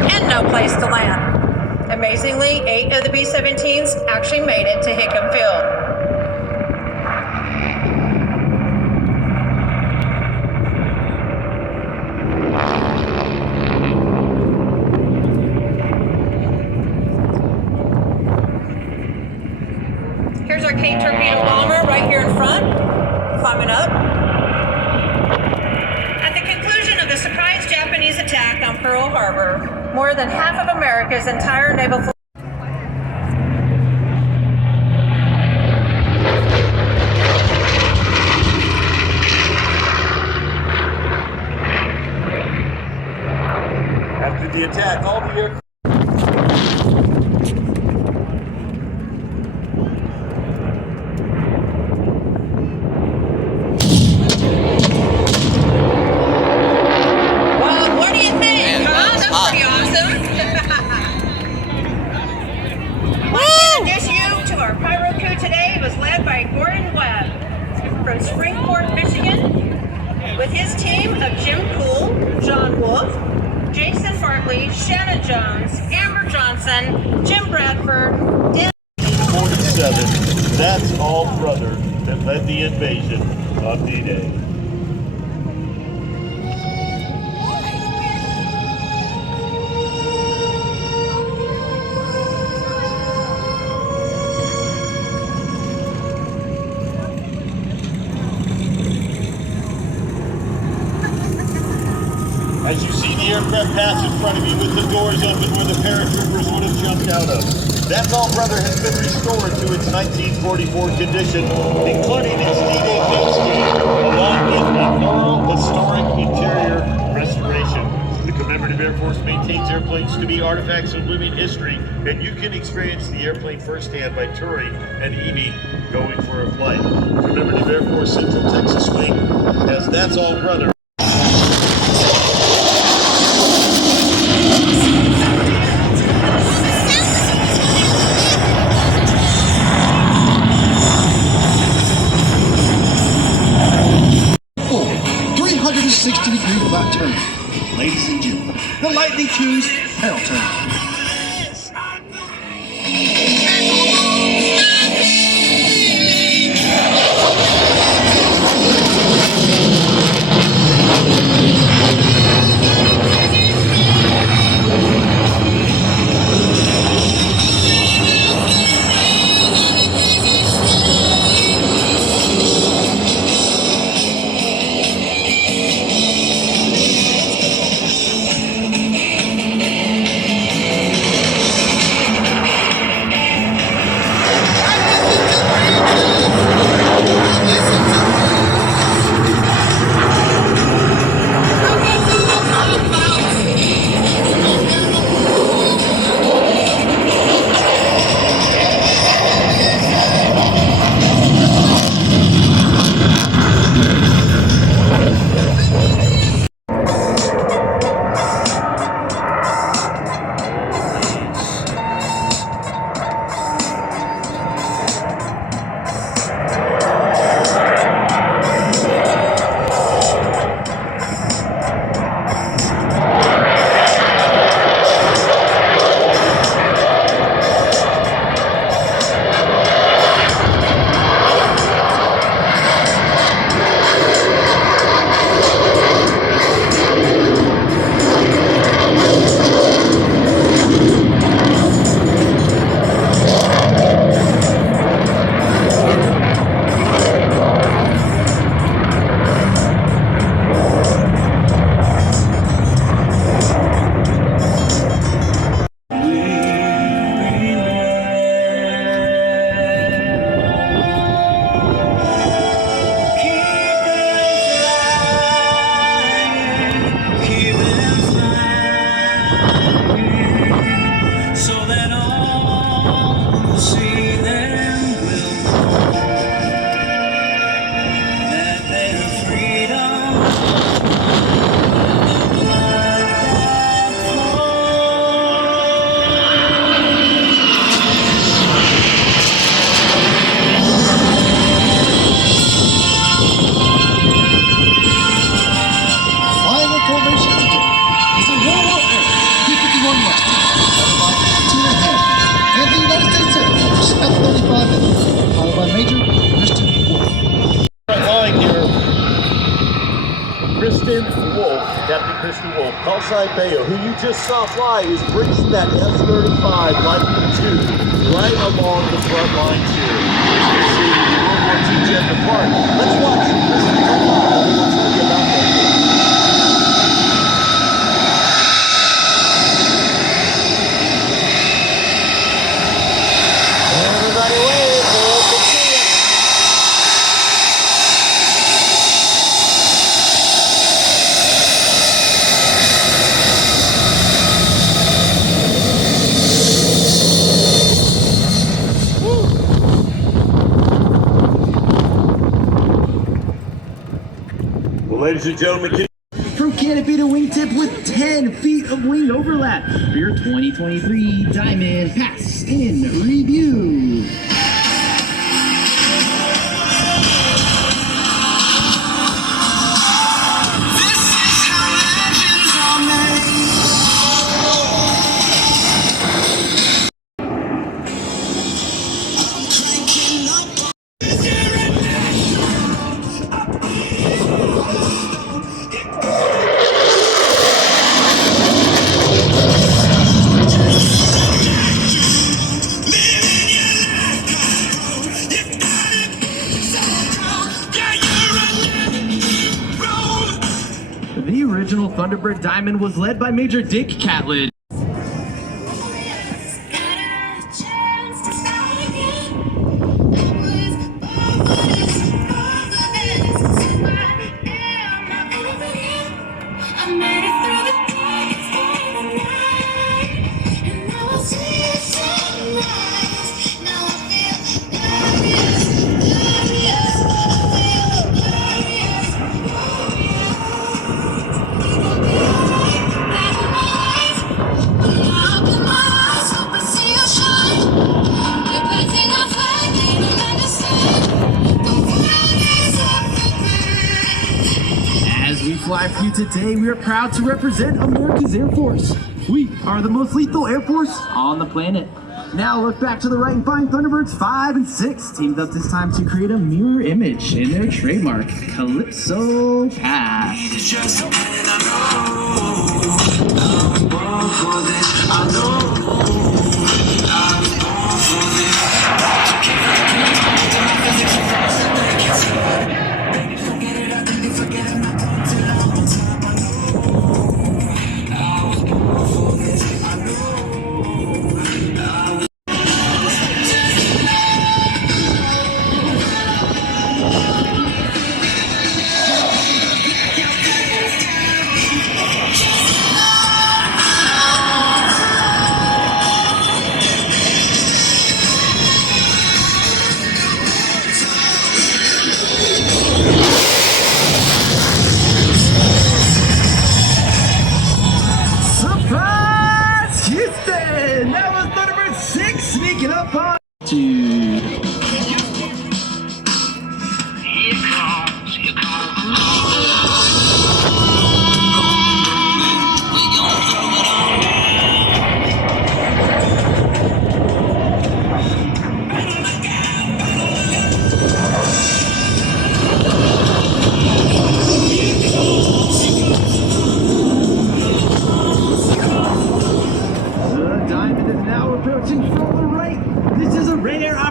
and no place to land. Amazingly, 8 of the B-17s actually made it to Hickam Field. Here's our K-torpedo bomber right here in front, climbing up. At the conclusion of the surprise Japanese attack on Pearl Harbor, more than half of America's entire naval fleet after the attack, all the aircraft from Springport, Michigan, with his team of Jim Poole, John Wolfe, Jason Bartley, Shannon Jones, Amber Johnson, Jim Bradford, 47, that's all brother that led the invasion of D-Day. As you see the aircraft pass in front of you with the doors open where the paratroopers would have jumped out of. That's all brother has been restored to its 1944 condition, including its D-Day paint scheme, along with a thorough historic interior restoration. The Commemorative Air Force maintains airplanes to be artifacts of living history, and you can experience the airplane firsthand by touring and even going for a flight. Commemorative Air Force Central Texas Wing has That's All Brother. Flat turn. Ladies and gentlemen, the Lightning II's pedal turn. Mr. Wolf. Calcite Bayo, who you just saw fly, is bringing that F-35 Lightning II right along the front lines here. As you see the World War II jet depart. Let's watch Mr. Wolf, and we'll tell you about that. Everybody wave, good to see you. Well, ladies and gentlemen, From canopy to wingtip with 10 feet of wing overlap for your 2023 Diamond Pass in Review. The original Thunderbird Diamond was led by Major Dick Catlett. As we fly for you today, we are proud to represent America's Air Force. We are the most lethal Air Force on the planet. Now look back to the right and find Thunderbirds 5 and 6 teamed up this time to create a mirror image in their trademark Calypso Pass. Surprise, Houston! That was Thunderbird 6 sneaking up on two.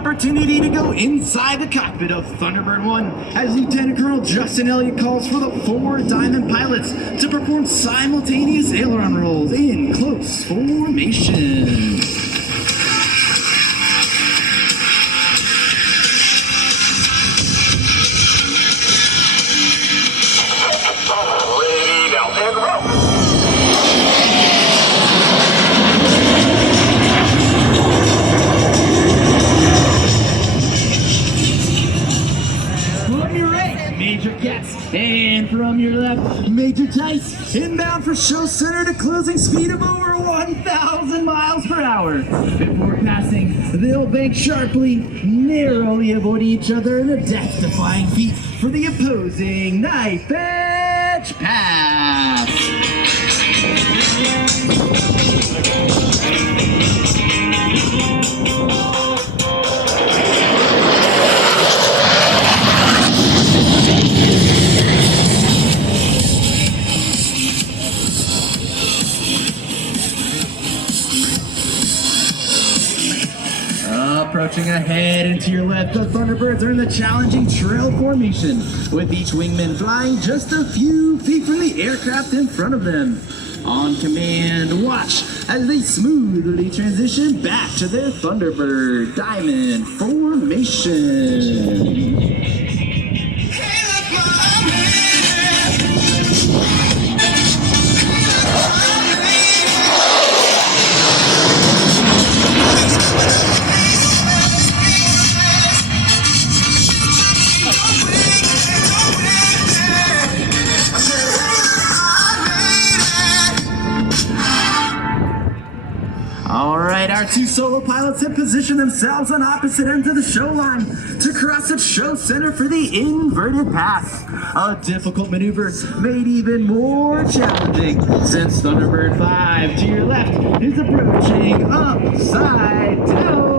Opportunity to go inside the cockpit of Thunderbird 1 as Lieutenant Colonel Justin Elliott calls for the 4 Diamond pilots to perform simultaneous aileron rolls in close formation. ready now and roll. From your right, Major Getz, and from your left, Major Tice, inbound for show center to closing speed of over 1,000 miles per hour. Before passing, they'll bank sharply, narrowly avoiding each other in a death-defying feat for the opposing knife edge pass. approaching ahead and to your left, the Thunderbirds are in the challenging trail formation, with each wingman flying just a few feet from the aircraft in front of them. On command, watch as they smoothly transition back to their Thunderbird diamond formation. Alright, our two solo pilots have positioned themselves on opposite ends of the show line to cross the show center for the inverted pass. A difficult maneuver made even more challenging since Thunderbird 5 to your left is approaching upside down.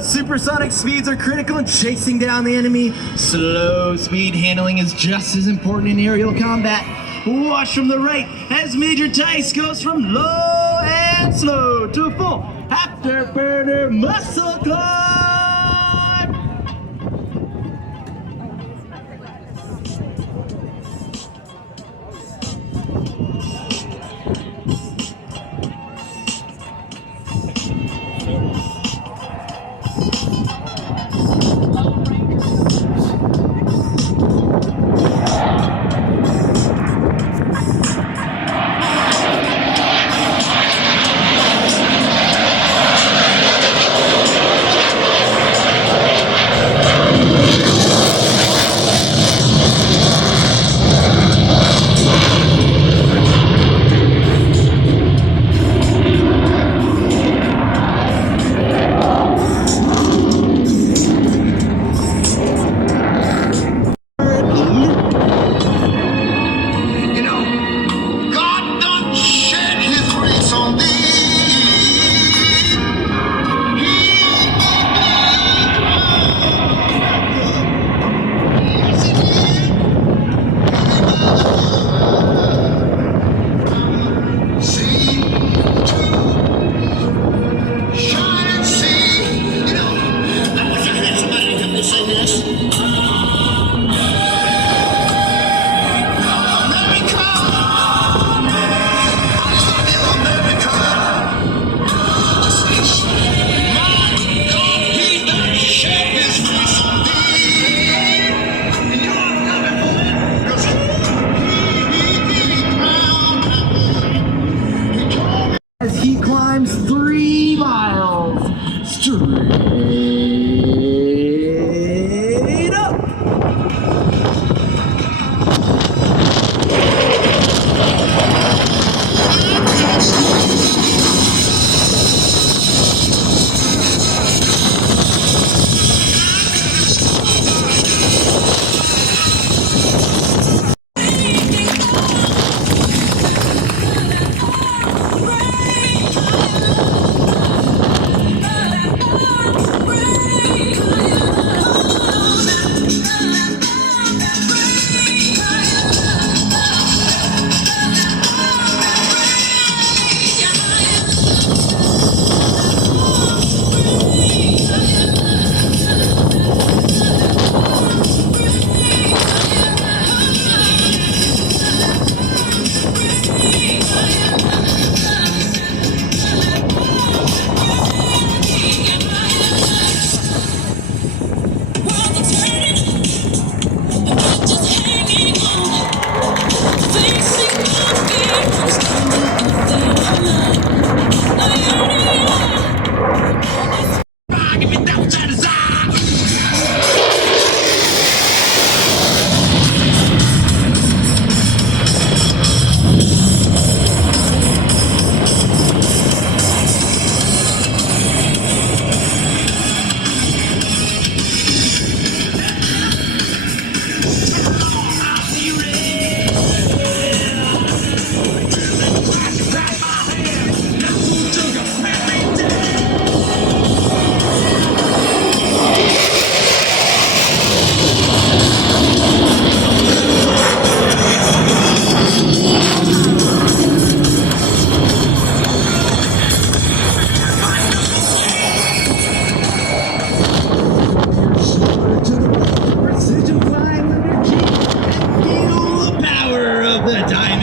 Supersonic speeds are critical in chasing down the enemy. Slow speed handling is just as important in aerial combat. Watch from the right as Major Tice goes from low and slow to full afterburner muscle climb.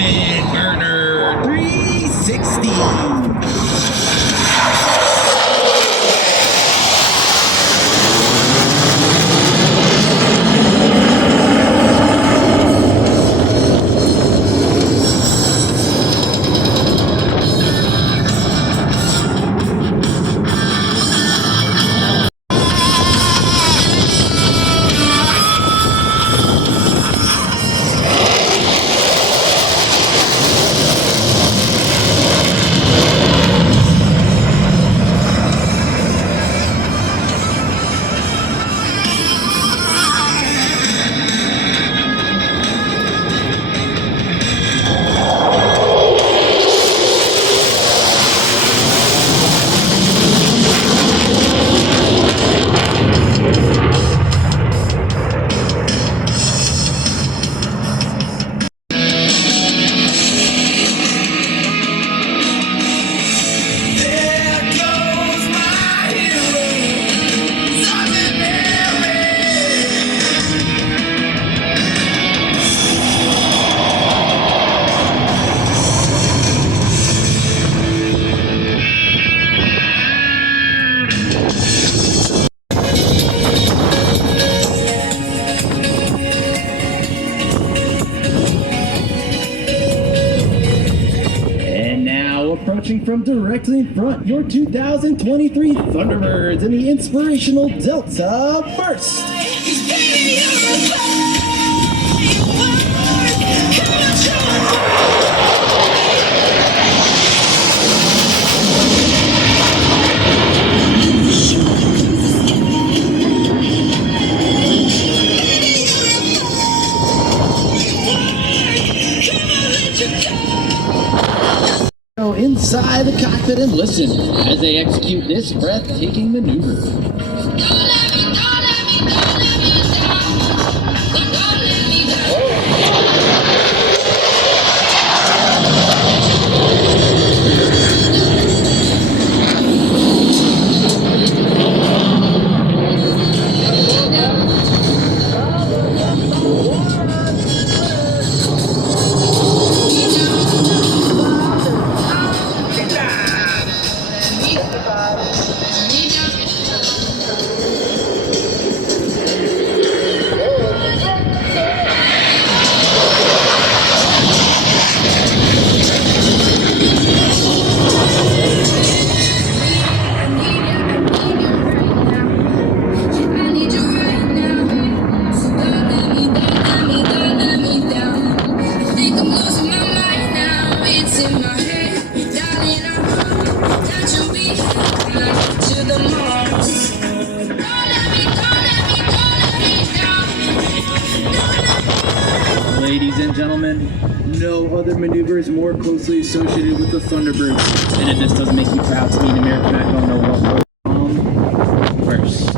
and burner 360. Approaching from directly in front, your 2023 Thunderbirds in the inspirational Delta Burst. Inside the cockpit and listen as they execute this breathtaking maneuver. Ladies and gentlemen, no other maneuver is more closely associated with the Thunderbirds. And if this doesn't make you proud to be an American, I don't know what will. First.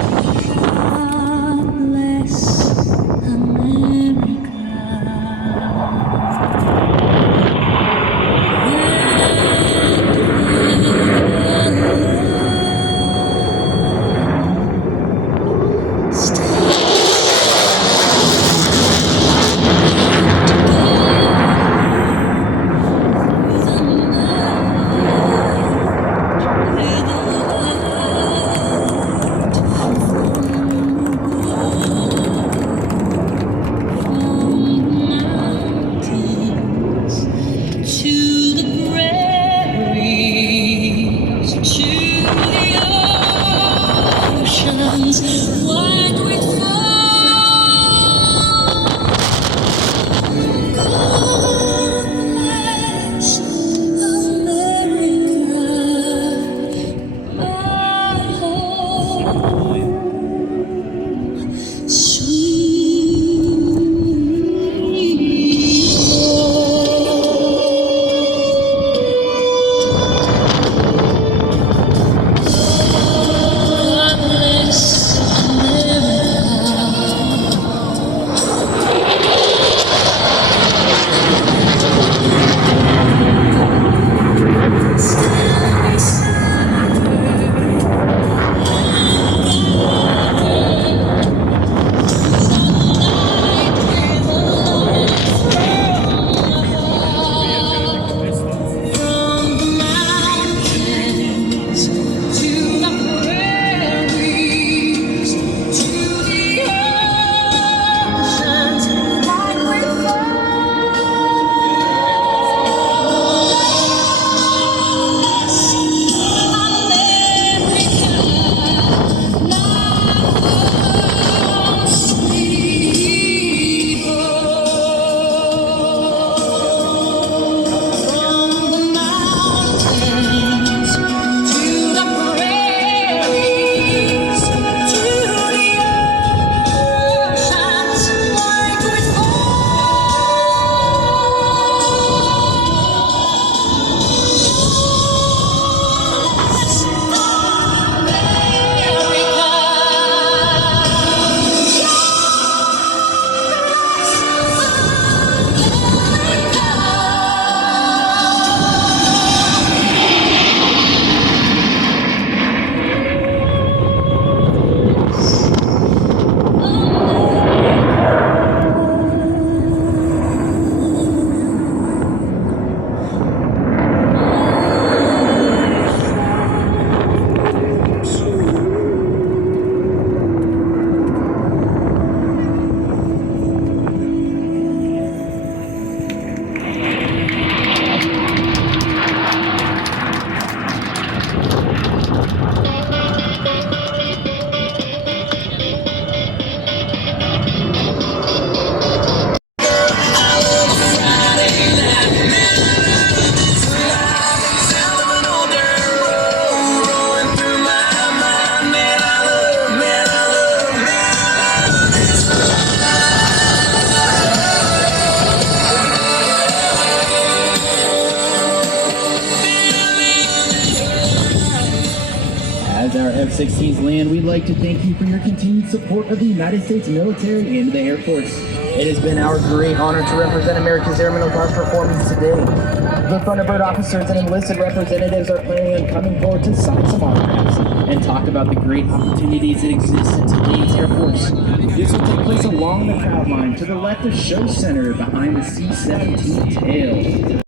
As our F-16s land, we'd like to thank you for your continued support of the United States military and the Air Force. It has been our great honor to represent America's Airmen of our performance today. The Thunderbird officers and enlisted representatives are planning on coming forward to sign some autographs and talk about the great opportunities that exist in today's Air Force. This will take place along the crowd line to the left of Show Center behind the C-17 tail.